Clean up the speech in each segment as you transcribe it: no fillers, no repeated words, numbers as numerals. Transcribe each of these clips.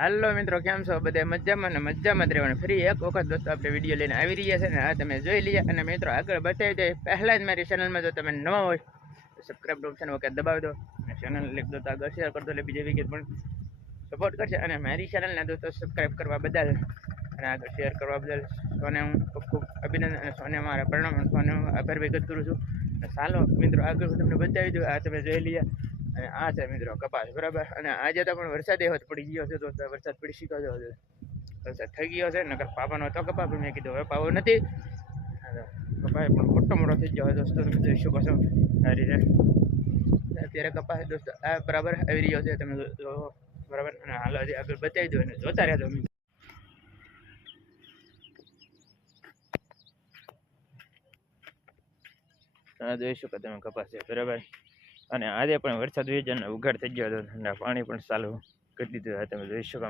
હાલો મિત્રો, કેમ છો? બધા મજામાં ને મજામાં જ રહેવાનું. ફરી એક વખત દોસ્તો આપણે વિડીયો લઈને આવી રહ્યા છે ને આ તમે જોઈ લઈએ. અને મિત્રો આગળ બતાવી દઈએ પહેલાં જ મારી ચેનલમાં જો તમે નવા હોય તો સબસ્ક્રાઈબ ઓપ્શન વખત દબાવી દો અને ચેનલ લીક દો તો આગળ શેર કરતો એટલે બીજી વિકેટ પણ સપોર્ટ કરશે. અને મારી ચેનલને દોસ્તો સબસ્ક્રાઈબ કરવા બદલ અને આગળ શેર કરવા બદલ સોને હું ખૂબ ખૂબ અભિનંદન અને સોને મારા પરિણામ સોને હું આભાર વ્યક્ત કરું છું. ચાલો મિત્રો આગળ હું તમને બતાવી દઉં. આ તમે જોઈ લઈએ અને આ છે મિત્રો કપાસ, બરાબર. અને આજે તો પણ વરસાદ એવો પડી ગયો છે, તો વરસાદ પડી શીખ્યો છે, વરસાદ થઈ ગયો છે. નકર પાવાનો હતો કપા, પણ મેં કીધું હવે પાવો નથી. કપાસ પણ મોટો મોટો થઈ ગયો દોસ્તો, તમે જોઈ શકો છો આ રીતે. અત્યારે કપાસ દોસ્તો આ બરાબર આવી રહ્યો છે, તમે બરાબર. અને હાલ હજી આગળ બતાવી દો અને જોતા રહેજો મિત્રો. જોઈ શકો તમે કપાસ છે, બરાબર. અને આજે પણ વરસાદ વીજળીનો ઉઘાડ થઈ ગયો હતો અને પાણી પણ ચાલુ કરી દીધું. તમે જોઈ શકો,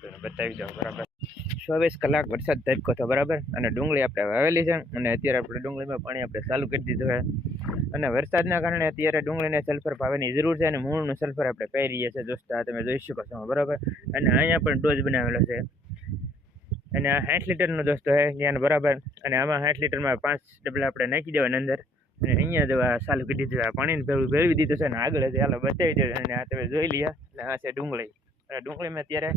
તમને બતાવી દો, બરાબર. 24 કલાક વરસાદ તડકો હતો, બરાબર. અને ડુંગળી આપણે વાવેલી છે અને અત્યારે આપણે ડુંગળીમાં પાણી આપણે ચાલુ કરી દીધું છે. અને વરસાદના કારણે અત્યારે ડુંગળીને સલ્ફર પાવાની જરૂર છે અને મૂળનું સલ્ફર આપણે કહી રહ્યા છીએ દોસ્તો, આ તમે જોઈ શકો છો, બરાબર. અને અહીંયા પણ ડોઝ બનાવેલો છે અને આ 60 લીટરનો દોસ્તો છે જ્ઞાન, બરાબર. અને આમાં 60 લીટરમાં 5 ડબલા આપણે નાખી દેવાના અંદર. અને અહીંયા જો આ ચાલુ કરી દીધું, આ પાણીને ભેળવી દીધું છે. અને આગળ છે હાલો બતાવી દે. અને આ તમે જોઈ લઈએ. એટલે આ છે ડુંગળી, અને ડુંગળીમાં અત્યારે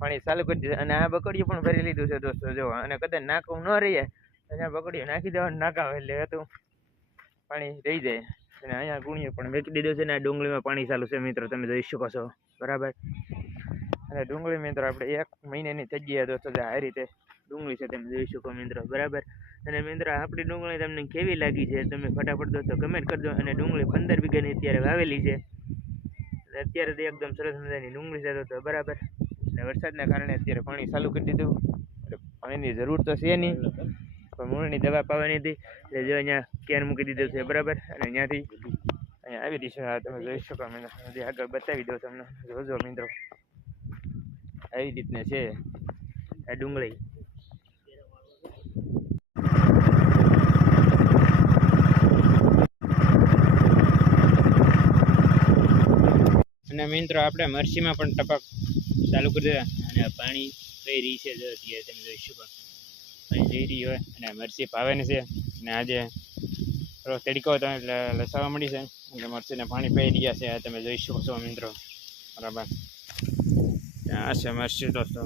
પાણી ચાલુ કરી દીધું. અને આ બકડીયું પણ ભરી લીધું છે દોસ્તો, જો. અને કદાચ નાખવું ન રહીએ તો આ બકડીયું નાખી દેવાનું, નાખાવે એટલે હતું પાણી રહી જાય. અને અહીંયા ગુણિયું પણ વેચી દીધું છે ને આ ડુંગળીમાં પાણી ચાલુ છે મિત્રો, તમે જોઈ શકો છો, બરાબર. અને ડુંગળી મિત્રો આપણે 1 મહિનાની થઈ ગયા દોસ્તો, આ રીતે ડુંગળી છે, તમે જોઈ શકો મિત્રો, બરાબર. અને મિત્રો આપણી ડુંગળી તમને કેવી લાગી છે તમે ફટાફટ દોસ્તો કમેન્ટ કરજો. અને ડુંગળી 15 વીઘાની અત્યારે વાવેલી છે. અત્યારે તો એકદમ સરસ મજાની ડુંગળી છે દોસ્તો, બરાબર. અને વરસાદના કારણે અત્યારે પાણી ચાલુ કરી દીધું. એટલે પાણીની જરૂર તો છે નહીં, પણ મૂળની દવા પાવાની હતી એટલે જો અહીંયા કેન મૂકી દીધું છે, બરાબર. અને અહીંયાથી અહીંયા આવી રહી છે, તમે જોઈ શકો. હજી આગળ બતાવી દો તમને, જોજો મિત્રો. આવી રીતના છે આ ડુંગળી. અને મિત્રો આપણે મરચીમાં પણ ટપક ચાલુ કરી દીધા. અને પાણી થઈ રહી છે, જો અત્યારે તમે જોઈ શકો પાણી જઈ રહી હોય. અને મરચી પાવાની છે. અને આજે થોડો તડકો હતો એટલે લસાવા મળી છે, એટલે મરચીને પાણી પી રહ્યા છે, તમે જોઈ શકો છો મિત્રો, બરાબર. આ છે મરચી દોસ્તો.